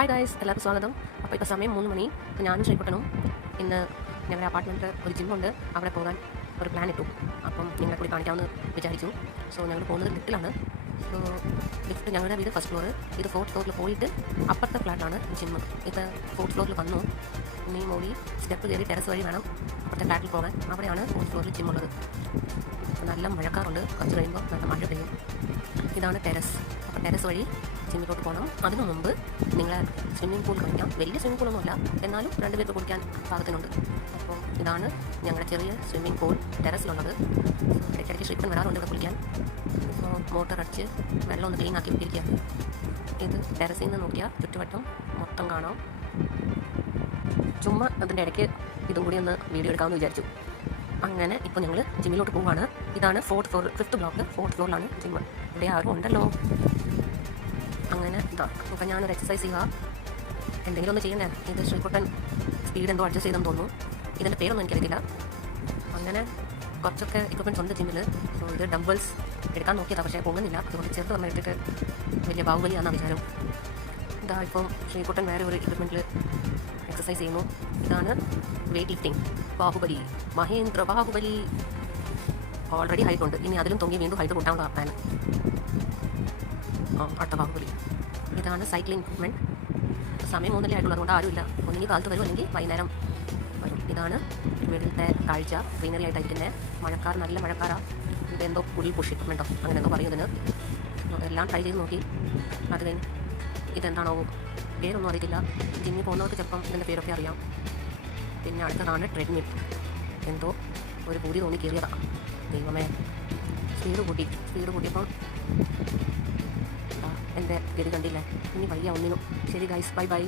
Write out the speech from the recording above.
Hi guys, എല്ലാവർക്കും സ്വാഗതം. അപ്പോൾ ഇപ്പോൾ സമയം 3 മണി. അപ്പോൾ ഞാനും ശ്രീകുട്ടനും ഇന്ന് ഞങ്ങളുടെ അപ്പാർട്ട്മെൻറ്റിൽ ഒരു ജിമ്മുണ്ട്, അവിടെ പോകാൻ ഒരു പ്ലാൻ ഇട്ടു. അപ്പം നിങ്ങളെ കൂടി കാണിക്കാമെന്ന് വിചാരിച്ചു. സോ ഞങ്ങൾ പോകുന്നത് ലിഫ്റ്റിലാണ്. സോ ലിഫ്റ്റ് ഞങ്ങളുടെ വീട് ഫസ്റ്റ് ഫ്ലോർ, ഇത് 4th ഫ്ലോറിൽ പോയിട്ട് അപ്പുറത്തെ ഫ്ലാറ്റിലാണ് ജിമ്മ്. ഇപ്പോൾ 4th ഫ്ലോറിൽ വന്നു. ഇനി മോളി സ്റ്റെപ്പ് കയറി ടെറസ് വഴി വേണം അപ്പുറത്തെ ഫ്ലാറ്റിൽ പോകാൻ. അവിടെയാണ് 4th ഫ്ലോറിൽ ജിമ്മുള്ളത്. നല്ല മഴക്കാറുണ്ട്, കുറച്ച് കഴിയുമ്പോൾ നല്ല മഴ പെയ്യും. ഇതാണ് ടെറസ്. അപ്പോൾ ടെറസ് വഴി ജിമ്മിലോട്ട് പോകണം. അതിനു മുമ്പ് നിങ്ങളെ സ്വിമ്മിംഗ് പൂൾ കാണിക്കാം. വലിയ സ്വിമ്മിംഗ് പൂളൊന്നുമല്ല, എന്നാലും 2 പേർക്ക് കുടിക്കാൻ പാകത്തിനുണ്ട്. അപ്പോൾ ഇതാണ് ഞങ്ങളുടെ ചെറിയ സ്വിമ്മിംഗ് പൂൾ ടെറസിലുള്ളത്. ഇടയ്ക്കിടയ്ക്ക് ശ്രീപ്പൻ വരാറുണ്ട് ഇവിടെ കുളിക്കാൻ. അപ്പോൾ മോട്ടർ അടിച്ച് വെള്ളം ഒന്ന് ക്ലീൻ ആക്കി വിട്ടിരിക്കുക. ഇത് ടെറസിൽ നിന്ന് നോക്കിയാൽ ചുറ്റുവട്ടം മൊത്തം കാണാം. ചുമ്മാ അതിൻ്റെ ഇടയ്ക്ക് ഇതും കൂടി ഒന്ന് വീഡിയോ എടുക്കാമെന്ന് വിചാരിച്ചു. അങ്ങനെ ഇപ്പോൾ ഞങ്ങൾ ജിമ്മിലോട്ട് പോവുകയാണ്. ഇതാണ് 4th floor, 5th block, 4th ഫ്ലോറിലാണ് gym. ഇവിടെ ആരും ഉണ്ടല്ലോ. അങ്ങനെ ഇതാ, അപ്പോൾ ഞാനൊരു എക്സസൈസ് ചെയ്യുക, എന്തെങ്കിലും ഒന്ന് ചെയ്യണ്ടേ. ഇത് ശ്രീകുട്ടൻ സ്പീഡ് എന്തോ അഡ്ജസ്റ്റ് ചെയ്തെന്ന് തോന്നുന്നു. ഇതിൻ്റെ പേരൊന്നും എനിക്കറിയില്ല. അങ്ങനെ കുറച്ചൊക്കെ എക്യുപ്മെൻറ്റ്സ് ഉണ്ട് ജിമ്മിൽ. സോ ഇത് ഡംബിൾസ് എടുക്കാൻ നോക്കിയതാണ്, പക്ഷേ പോകുന്നില്ല. അതുകൊണ്ട് ചെറുത് വന്ന് ഇട്ടിട്ട് വലിയ ബാഹുബലിയാണെന്നാണ് വിചാരം. ഇതാ ഇപ്പം ശ്രീകുട്ടൻ വേറെ ഒരു എക്യുപ്മെൻറ്റിൽ എക്സസൈസ് ചെയ്യുന്നു. ഇതാണ് weight lifting. Baahubali, Mahendra Baahubali. Already height ഉണ്ട്, ഇനി അതിലും തൊങ്ങി വീണ്ടും ഹൈറ്റ് കൂട്ടാനുള്ള പ്ലാൻ. അടുത്ത ബാഹുബലി. ഇതാണ് സൈക്ലിംഗ് ഇക്വിപ്മെൻറ്റ്. സമയം 3 ആയിട്ടുള്ളത് കൊണ്ട് ആരുമില്ല. ഒന്നെങ്കിൽ കാലത്ത് വരും, അല്ലെങ്കിൽ വൈകുന്നേരം വരും. ഇതാണ് വീട്ടിലത്തെ കാഴ്ച. ഗ്രീനറി ആയിട്ടായിരിക്കുന്നത്. മഴക്കാർ, നല്ല മഴക്കാരാണ്. ഇതെന്തോ പുൽ പുഷ് ഇക്വിപ്മെൻറ്റോ അങ്ങനെ എന്തോ പറയും ഇതിന്. എല്ലാം ട്രൈ ചെയ്ത് നോക്കി. അത് കഴിഞ്ഞ് ഇതെന്താണോ പേരൊന്നും അറിയത്തില്ല. ജിമ്മിൽ പോകുന്നവർക്ക് ചിലപ്പം ഇതിൻ്റെ പേരൊക്കെ അറിയാം. പിന്നെ അടുത്തതാണ് ട്രെഡ്മിൽ. എന്തോ ഒരു പൂരി തോന്നി കയറിയതാണ്. ദൈവമേ, സ്പീഡ് കൂട്ടിയപ്പം എൻ്റെ ഗതി കണ്ടില്ലേ. ഇനി വയ്യ ഒന്നിനും. ശരി ഗൈസ്, ബൈ ബൈ.